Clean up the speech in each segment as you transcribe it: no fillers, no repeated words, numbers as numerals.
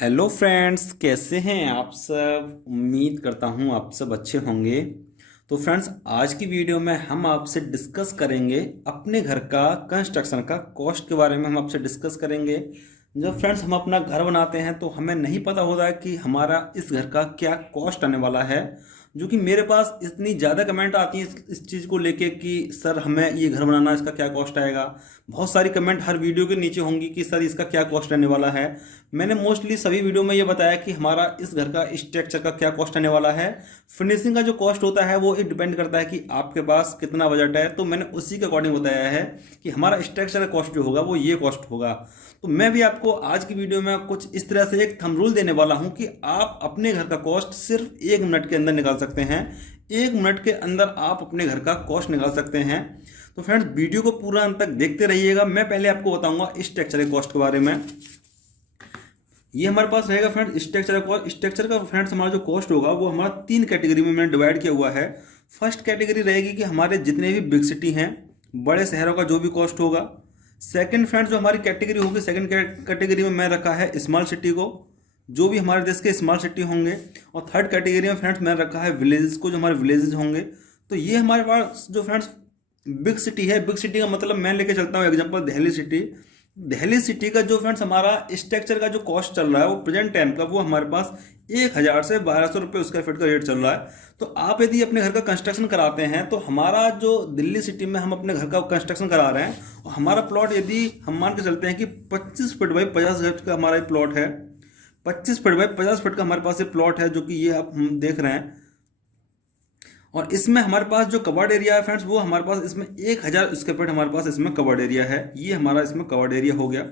Hello friends, कैसे हैं आप सब। उम्मीद करता हूं आप सब अच्छे होंगे। तो फ्रेंड्स, आज की वीडियो में हम आपसे डिस्कस करेंगे अपने घर का कंस्ट्रक्शन का कॉस्ट के बारे में। हम आपसे डिस्कस करेंगे। जब फ्रेंड्स हम अपना घर बनाते हैं तो हमें नहीं पता होता है कि हमारा इस घर का क्या कॉस्ट आने वाला है। जो कि मेरे पास इतनी ज़्यादा कमेंट आती हैं इस चीज़ को लेके कि सर हमें ये घर बनाना, इसका क्या कॉस्ट आएगा। बहुत सारी कमेंट हर वीडियो के नीचे होंगी कि सर इसका क्या कॉस्ट आने वाला है। मैंने मोस्टली सभी वीडियो में ये बताया कि हमारा इस घर का स्ट्रक्चर का क्या कॉस्ट आने वाला है। फिनिशिंग का जो कॉस्ट होता है वो डिपेंड करता है कि आपके पास कितना बजट है। तो मैंने उसी के अकॉर्डिंग बताया है कि हमारा स्ट्रक्चर का कॉस्ट जो होगा वो ये कॉस्ट होगा। तो मैं भी आपको आज की वीडियो में कुछ इस तरह से एक थंब रूल देने वाला हूं कि आप अपने घर का कॉस्ट सिर्फ 1 मिनट के अंदर निकाल सकते हैं। 1 मिनट के अंदर आप अपने घर का कॉस्ट निकाल सकते हैं। तो फ्रेंड्स, वीडियो को पूरा अंत तक देखते रहिएगा। मैं पहले आपको बताऊंगा स्ट्रक्चर के कॉस्ट के बारे में। ये हमारे पास रहेगा फ्रेंड्स स्ट्रक्चर का। स्ट्रक्चर का फ्रेंड्स हमारा जो कॉस्ट होगा वो हमारा 3 कैटेगरी में मैंने डिवाइड किया हुआ है। फर्स्ट कैटेगरी रहेगी कि हमारे जितने भी बिग सिटी हैं, बड़े शहरों का जो भी कॉस्ट होगा। सेकंड फ्रेंड्स जो हमारी कैटेगरी होगी, सेकंड कैटेगरी में मैं रखा है स्मॉल सिटी को, जो भी हमारे देश के स्मॉल सिटी होंगे। और थर्ड कैटेगरी में फ्रेंड्स मैंने रखा है विलेजेस को, जो हमारे विलेजेस होंगे। तो ये हमारे पास जो फ्रेंड्स बिग सिटी है, बिग सिटी का मतलब मैं लेके चलता हूँ example Delhi city. Delhi city का जो फ्रेंड्स हमारा स्ट्रक्चर का जो कॉस्ट चल रहा है वो प्रेजेंट टाइम का वो हमारे पास 1,000 से 1,200 रुपये स्क्वायर फीट का रेट चल रहा है। तो आप यदि अपने घर का कंस्ट्रक्शन कराते हैं तो हमारा जो दिल्ली सिटी में हम अपने घर का कंस्ट्रक्शन करा रहे हैं और हमारा प्लॉट यदि हम मान के चलते हैं कि 25 फीट बाई 50 गज का हमारा प्लॉट है, 25 फीट बाई 50 फीट का हमारे पास ये प्लॉट है, जो कि ये आप हम देख रहे हैं। और इसमें हमारे पास जो कवर्ड एरिया है फ्रेंड्स वो हमारे पास इसमें 1,000 स्क्वायर फीट हमारे पास इसमें कवर्ड एरिया है। ये हमारा इसमें कवर्ड एरिया हो गया।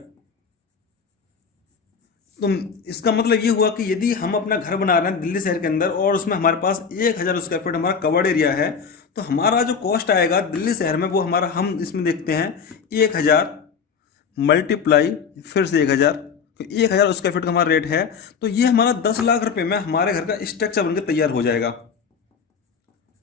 तो इसका मतलब ये हुआ कि यदि हम अपना घर बना रहे हैं दिल्ली शहर के अंदर और उसमें हमारे पास 1,000 स्क्वायर फीट हमारा कवर्ड एरिया है, तो हमारा जो कॉस्ट आएगा दिल्ली शहर में वो हमारा, हम इसमें देखते हैं 1,000 मल्टीप्लाई फिर से 1,000, तो 1,000 स्क्वायर फीट का हमारा रेट है। तो ये हमारा 10 लाख रुपए में हमारे घर का स्ट्रक्चर बनकर तैयार हो जाएगा,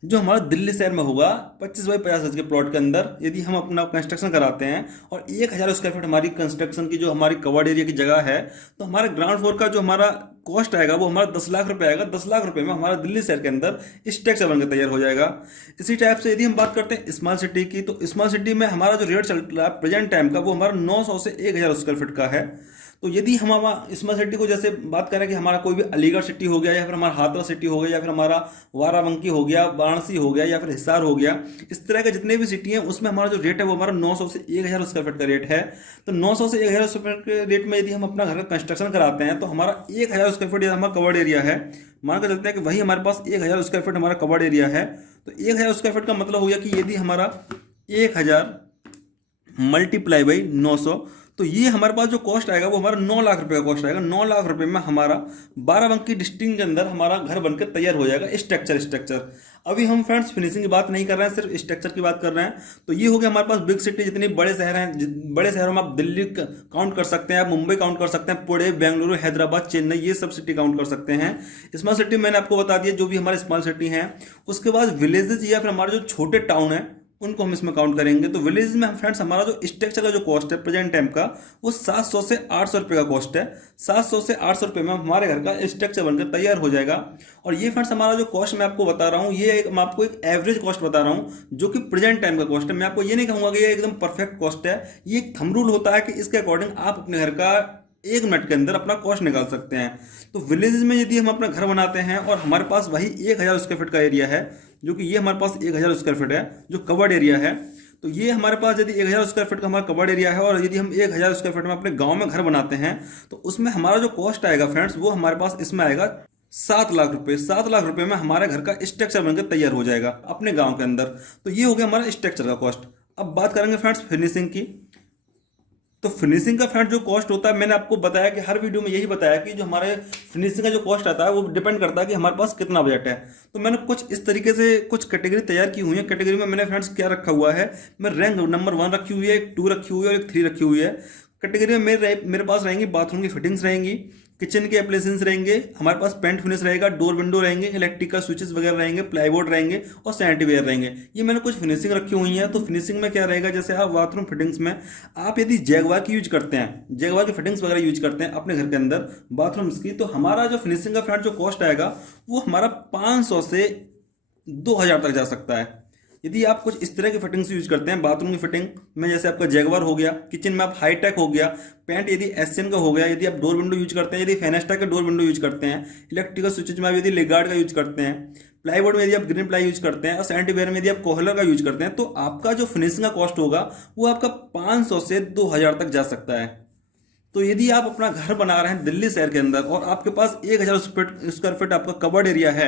जो हमारा दिल्ली शहर में होगा 25 बाई 50 गज के प्लॉट के अंदर। यदि हम अपना कंस्ट्रक्शन कराते हैं और 1,000 स्क्वायर फीट हमारी कंस्ट्रक्शन की जो हमारी कवर्ड एरिया की जगह है, तो हमारे ग्राउंड फ्लोर का जो हमारा कॉस्ट आएगा वो हमारा 10 लाख रुपए आएगा। 10 लाख रुपए में हमारा दिल्ली शहर के अंदर स्ट्रक्चर बनकर तैयार हो जाएगा। इसी टाइप से यदि हम बात करते हैं स्मॉल सिटी की, तो स्मॉल सिटी में हमारा जो रेट चल रहा है प्रेजेंट टाइम का वो हमारा 900 से 1,000 स्क्वायर फीट का है। तो यदि हम स्मॉल सिटी को जैसे बात करें कि हमारा कोई भी अलीगढ़ सिटी हो गया, या फिर हमारा हाथरस सिटी हो गया, या फिर हमारा बाराबंकी हो गया, वाराणसी हो गया, या फिर हिसार हो गया, इस तरह के जितने भी सिटी हैं उसमें हमारा जो रेट है वो हमारा 900 से 1,000 स्क्वायर फीट का रेट है। तो 900 से 1,000 स्क्वायर फीट के रेट में यदि हम अपना घर का कंस्ट्रक्शन कराते हैं तो हमारा 1,000 स्क्वायर फीट हमारा कवर्ड एरिया है। मान कर चलते हैं कि वही हमारे पास 1,000 स्क्वायर फीट हमारा कवर्ड एरिया है। तो 1,000 स्क्वायर फीट का मतलब हो गया कि यदि हमारा 1,000 मल्टीप्लाई बाई 900, तो ये हमारे पास जो कॉस्ट आएगा वो हमारा 9 लाख रुपए का कॉस्ट आएगा। 9 लाख रुपए में हमारा बाराबंकी डिस्ट्रिक्ट के अंदर हमारा घर बनकर तैयार हो जाएगा स्ट्रक्चर। अभी हम फ्रेंड्स फिनिशिंग की बात नहीं कर रहे हैं, सिर्फ स्ट्रक्चर की बात कर रहे हैं। तो ये हो गया हमारे पास बिग सिटी, जितने बड़े शहर हैं। बड़े शहरों में आप दिल्ली काउंट कर सकते हैं, आप मुंबई काउंट कर सकते हैं, पुणे, बेंगलुरु, हैदराबाद, चेन्नई, ये सब सिटी काउंट कर सकते हैं। स्मॉल सिटी मैंने आपको बता दिया, जो भी हमारे स्मॉल सिटी हैं। उसके बाद विलेजेस या फिर हमारे जो छोटे टाउन है उनको हम इसमें काउंट करेंगे। तो विलेज में हम फ्रेंड्स हमारा जो स्ट्रक्चर का जो कॉस्ट है प्रेजेंट टाइम का वो 700 से 800 रुपये का कॉस्ट है। 700 से 800 रुपये में हमारे घर का स्ट्रक्चर बनकर तैयार हो जाएगा। और ये फ्रेंड्स हमारा जो कॉस्ट मैं आपको बता रहा हूँ, ये मैं आपको एक एवरेज कॉस्ट बता रहा हूँ, जो कि प्रेजेंट टाइम का कॉस्ट है। मैं आपको ये नहीं कहूँगा कि ये एकदम परफेक्ट कॉस्ट है। ये एक थंब रूल होता है कि इसके अकॉर्डिंग आप अपने घर का 1 मिनट के अंदर अपना कॉस्ट निकाल सकते हैं। तो विलेजेस में यदि हम अपना घर बनाते हैं और हमारे पास वही 1,000 स्क्वायर फीट का एरिया है, जो कि ये हमारे पास 1,000 स्क्वायर फीट है जो कवर्ड एरिया है। तो ये हमारे पास यदि 1,000 स्क्वायर फीट का हमारा कवर्ड एरिया है और यदि हम 1,000 स्क्वायर फीट में अपने गांव में घर बनाते हैं तो उसमें हमारा जो कॉस्ट आएगा फ्रेंड्स वो हमारे पास इसमें आएगा 7 लाख रुपए। 7 लाख रुपए में हमारे घर का स्ट्रक्चर बनकर तैयार हो जाएगा अपने गाँव के अंदर। तो ये हो गया हमारा स्ट्रक्चर का कॉस्ट। अब बात करेंगे फ्रेंड्स फिनिशिंग की। तो फिनिशिंग का फ्रेंड जो कॉस्ट होता है, मैंने आपको बताया कि हर वीडियो में यही बताया कि जो हमारे फिनिशिंग का जो कॉस्ट आता है वो डिपेंड करता है कि हमारे पास कितना बजट है। तो मैंने कुछ इस तरीके से कुछ कैटेगरी तैयार की हुई है। कैटेगरी में मैंने फ्रेंड्स क्या रखा हुआ है, मैं रैंक नंबर 1 रखी हुई है, एक 2 रखी हुई है और एक 3 रखी हुई है। कैटेगरी में मेरे पास रहेंगी बाथरूम की फिटिंग्स रहेंगी, किचन के एप्लायंसेस रहेंगे, हमारे पास पेंट फिनिश रहेगा, डोर विंडो रहेंगे, इलेक्ट्रिकल स्विचेस वगैरह रहेंगे, प्लाईवुड रहेंगे और सैनिटरी वेयर रहेंगे। ये मैंने कुछ फिनिशिंग रखी हुई है। तो फिनिशिंग में क्या रहेगा, जैसे आप बाथरूम फिटिंग्स में आप यदि जैगवार की यूज करते हैं, जैगवार की फिटिंग्स वगैरह यूज करते हैं अपने घर के अंदर बाथरूम्स की, तो हमारा जो फिनिशिंग का फ्लैट जो कॉस्ट आएगा वो हमारा 500 से 2000 तक जा सकता है। यदि आप कुछ इस तरह की फिटिंग्स यूज करते हैं बाथरूम की फिटिंग में, जैसे आपका जैगवार हो गया, किचन में आप हाईटेक हो गया, पेंट यदि एशियन का हो गया, यदि आप डोर विंडो यूज करते हैं, यदि फेनेस्टा का डोर विंडो यूज करते हैं, इलेक्ट्रिकल स्विचेज में आप यदि लेगार्ड का यूज करते हैं, प्लाईवुड में यदि आप ग्रीन प्लाई यूज करते हैं और सैनिटरी वेयर में यदि आप कोहलर का यूज करते हैं, तो आपका जो फिनिशिंग का कॉस्ट होगा वो आपका 500 से 2000 तक जा सकता है। तो यदि आप अपना घर बना रहे हैं दिल्ली शहर के अंदर और आपके पास 1000 स्क्वायर फीट आपका कवर्ड एरिया है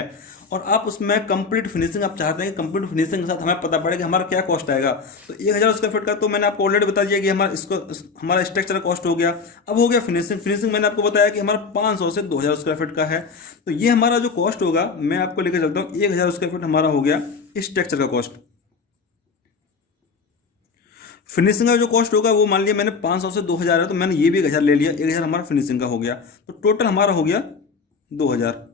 और आप उसमें कंप्लीट फिनिशिंग आप चाहते हैं कि कंप्लीट फिनिशिंग के साथ हमें पता पड़े कि हमारा क्या कॉस्ट आएगा, तो 1000 स्क्वायर फीट का तो मैंने आपको ऑलरेडी बता दिया कि हमारा स्ट्रक्चर कॉस्ट हो गया। अब हो गया फिनिशिंग। फिनिशिंग मैंने आपको बताया कि हमारा 500 से 2000 स्क्वायर फीट का है। तो ये हमारा जो कॉस्ट होगा, मैं आपको लेकर चलता हूँ। 1000 स्क्वायर फीट हमारा हो गया स्ट्रक्चर का कॉस्ट। फिनिशिंग का जो कॉस्ट होगा वो मान लिया मैंने 500 से 2000 है, तो मैंने ये भी 1000 ले लिया, 1000 हमारा फिनिशिंग का हो गया, तो टोटल हमारा हो गया 2000।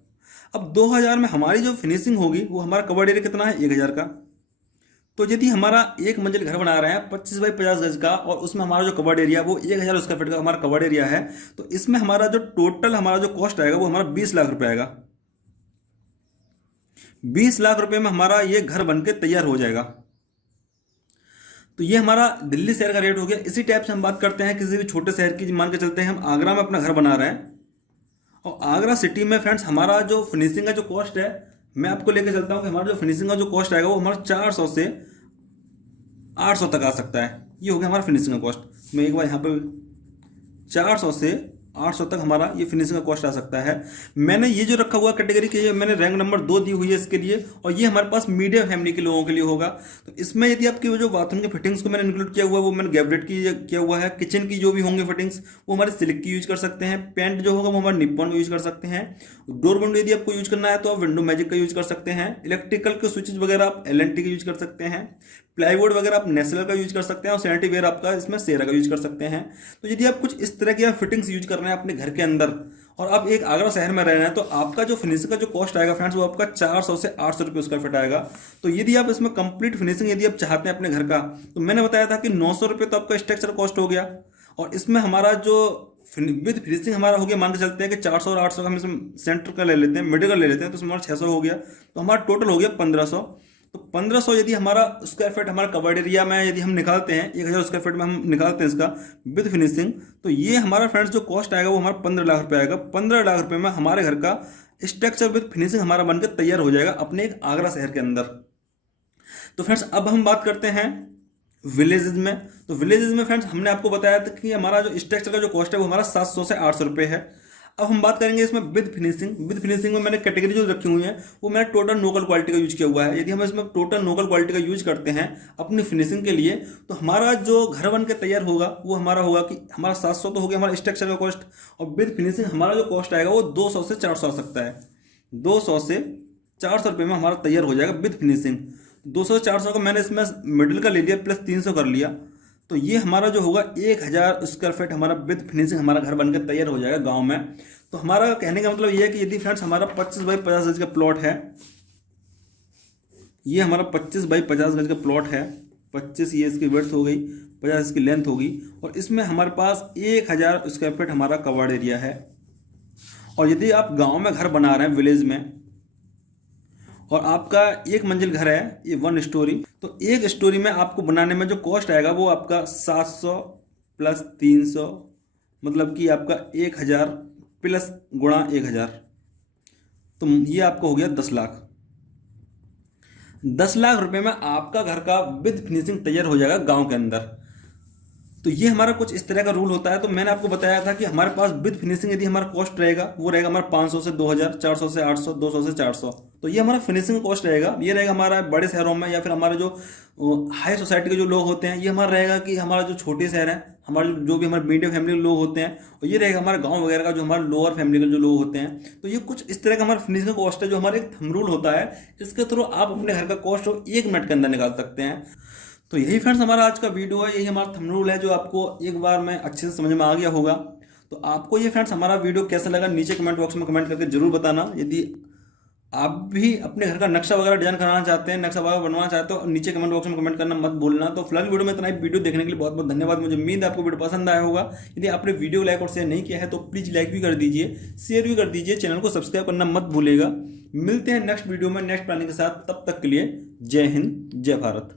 अब 2000 में हमारी जो फिनिशिंग होगी वो हमारा कवर्ड एरिया कितना है, 1000 का। तो यदि हमारा एक मंजिल घर बना रहे हैं 25 बाई 50 गज का और उसमें हमारा जो कवर्ड एरिया वो 1000 स्क्वायर फीट का हमारा कवर्ड एरिया है, तो इसमें हमारा जो टोटल हमारा जो कॉस्ट आएगा वो हमारा 20 लाख रुपये आएगा। 20 लाख रुपये में हमारा ये घर बन के तैयार हो जाएगा। तो ये हमारा दिल्ली शहर का रेट हो गया। इसी टाइप से हम बात करते हैं किसी भी छोटे शहर की। मान के चलते हैं हम आगरा में अपना घर बना रहे हैं और आगरा सिटी में फ्रेंड्स हमारा जो फिनिशिंग का जो कॉस्ट है, मैं आपको लेकर चलता हूँ कि हमारा जो फिनिशिंग का जो कॉस्ट आएगा वो हमारा 400 से 800 तक आ सकता है। ये हो गया हमारा फिनिशिंग का कॉस्ट। मैं एक बार यहाँ पे 400 से 800 तक हमारा ये फिनिशिंग का कॉस्ट आ सकता है। मैंने ये जो रखा हुआ कैटेगरी के, मैंने रैंक नंबर 2 दी हुई है इसके लिए, और ये हमारे पास मीडियम फैमिली के लोगों के लिए होगा। तो इसमें यदि आपकी वो जो बाथरूम की फिटिंग्स को मैंने इंक्लूड किया हुआ है वो मैंने गैब्रेट की किया हुआ है। किचन की जो भी होंगे फिटिंग्स वो हमारे सिल्क की यूज कर सकते हैं। पेंट जो होगा वो हमारे निप्पॉन का यूज कर सकते हैं। डोर विंडो यदि आपको यूज करना है तो आप विंडो मैजिक का यूज कर सकते हैं। इलेक्ट्रिकल के स्विचेज वगैरह आप LNT का यूज कर सकते हैं। प्लाईवुड वगैरह आप नेस्लर का यूज कर सकते हैं और सैनिटरी वेयर आपका इसमें सेरा का यूज कर सकते हैं। तो यदि आप कुछ इस तरह की फिटिंग्स यूज कर रहे हैं अपने घर के अंदर और आप एक आगरा शहर में रह रहे हैं, तो आपका जो फिनिशिंग का जो कॉस्ट आएगा फ्रेंड्स वो आपका 400 से 800 रुपये स्क्वायर फीट आएगा। तो यदि आप इसमें कंप्लीट फिनिशिंग यदि आप चाहते हैं अपने घर का, तो मैंने बताया था कि 900 रुपये तो आपका स्ट्रक्चर कॉस्ट हो गया और इसमें हमारा जो विद फिनिशिंग हमारा हो गया, मान के चलते हैं कि 400 और 800 का हम इसमें सेंटर का ले लेते हैं, मिडिल का ले लेते हैं, तो इसमें हमारा 600 हो गया। तो हमारा टोटल हो गया 1500। तो 1500 यदि हमारा स्क्वायर फीट हमारा कवर्ड एरिया में यदि हम निकालते हैं, 1000 स्क्वायर फीट में हम निकालते हैं इसका विद फिनिशिंग, तो ये हमारा फ्रेंड्स जो कॉस्ट आएगा वो हमारा 15 लाख रुपये आएगा। 15 लाख रुपये में हमारे घर का स्ट्रक्चर विद फिनिशिंग हमारा बनकर तैयार हो जाएगा अपने एक आगरा शहर के अंदर। तो फ्रेंड्स अब हम बात करते हैं विलेजेस में। तो विलेजेस में फ्रेंड्स हमने आपको बताया था कि हमारा जो स्ट्रक्चर का जो कॉस्ट है वो हमारा 700 से 800 रुपये है। अब हम बात करेंगे इसमें विद फिनिशिंग। विद फिनिशिंग में मैंने कैटेगरी जो रखी हुई है वो मैंने टोटल नोकल क्वालिटी का यूज किया हुआ है। यदि हम इसमें टोटल नोकल क्वालिटी का यूज करते हैं अपनी फिनिशिंग के लिए, तो हमारा जो घर बन के तैयार होगा वो हमारा होगा कि हमारा 700 तो हो गया हमारा स्ट्रक्चर का कॉस्ट, और विद फिनिशिंग हमारा जो कॉस्ट आएगा वो 200 से 400 आ सकता है। 200 से 400 रुपये में हमारा तैयार हो जाएगा विद फिनिशिंग। 200 से 400 का मैंने इसमें मिडिल का ले लिया प्लस 300 कर लिया, तो ये हमारा जो होगा 1000 स्क्वायर फीट हमारा विद फिनिशिंग हमारा घर बनकर तैयार हो जाएगा गांव में। तो हमारा कहने का मतलब ये है कि यदि फ्रेंड्स हमारा 25 बाई 50 गज का प्लॉट है, ये हमारा 25 बाई 50 गज का प्लॉट है, 25 ये इसकी विड्थ हो गई, 50 इसकी लेंथ होगी, और इसमें हमारे पास 1000 स्क्वायर फीट हमारा कवर्ड एरिया है। और यदि आप गांव में घर बना रहे हैं विलेज में और आपका एक मंजिल घर है, ये 1 स्टोरी, तो एक स्टोरी में आपको बनाने में जो कॉस्ट आएगा वो आपका 700 प्लस 300, मतलब कि आपका 1000 प्लस गुणा 1000, तो ये आपको हो गया 10 लाख। 10 लाख रुपए में आपका घर का विद फिनिशिंग तैयार हो जाएगा गांव के अंदर। तो ये हमारा कुछ इस तरह का रूल होता है। तो मैंने आपको बताया था कि हमारे पास विद फिनिशिंग यदि हमारा कॉस्ट रहेगा वो रहेगा हमारा 500 से 2000, 400 से 800, 200 से 400। तो ये हमारा फिनिशिंग कॉस्ट रहेगा। ये रहेगा हमारा बड़े शहरों में या फिर हमारे जो हाई सोसाइटी के जो लोग होते हैं, ये हमारा रहेगा कि हमारा जो छोटे शहर है, हमारे जो भी हमारे मीडियम फैमिली के लोग होते हैं, और ये रहेगा हमारे गांव वगैरह का जो हमारे लोअर फैमिली के जो लोग होते हैं। तो ये कुछ इस तरह का हमारा फिनिशिंग कॉस्ट है जो हमारा एक थंब रूल होता है। इसके थ्रू आप अपने घर का कॉस्ट 1 मिनट के अंदर निकाल सकते हैं। तो यही फ्रेंड्स हमारा आज का वीडियो है, यही हमारा थंब रूल है जो आपको एक बार में अच्छे से समझ में आ गया होगा। तो आपको ये फ्रेंड्स हमारा वीडियो कैसा लगा नीचे कमेंट बॉक्स में कमेंट करके जरूर बताना। यदि आप भी अपने घर का नक्शा वगैरह डिजाइन कराना चाहते हैं, नक्शा वगैरह बनवाना चाहते हो, तो नीचे कमेंट बॉक्स में कमेंट करना मत भूलना। तो फिलहाल वीडियो में इतना ही। वीडियो देखने के लिए बहुत बहुत धन्यवाद। मुझे उम्मीद है आपको वीडियो पसंद आया होगा। यदि आपने वीडियो लाइक और शेयर नहीं किया है तो प्लीज लाइक भी कर दीजिए, शेयर भी कर दीजिए, चैनल को सब्सक्राइब करना मत भूलेगा। मिलते हैं नेक्स्ट वीडियो में नेक्स्ट प्लानिंग के साथ। तब तक के लिए जय हिंद, जय भारत।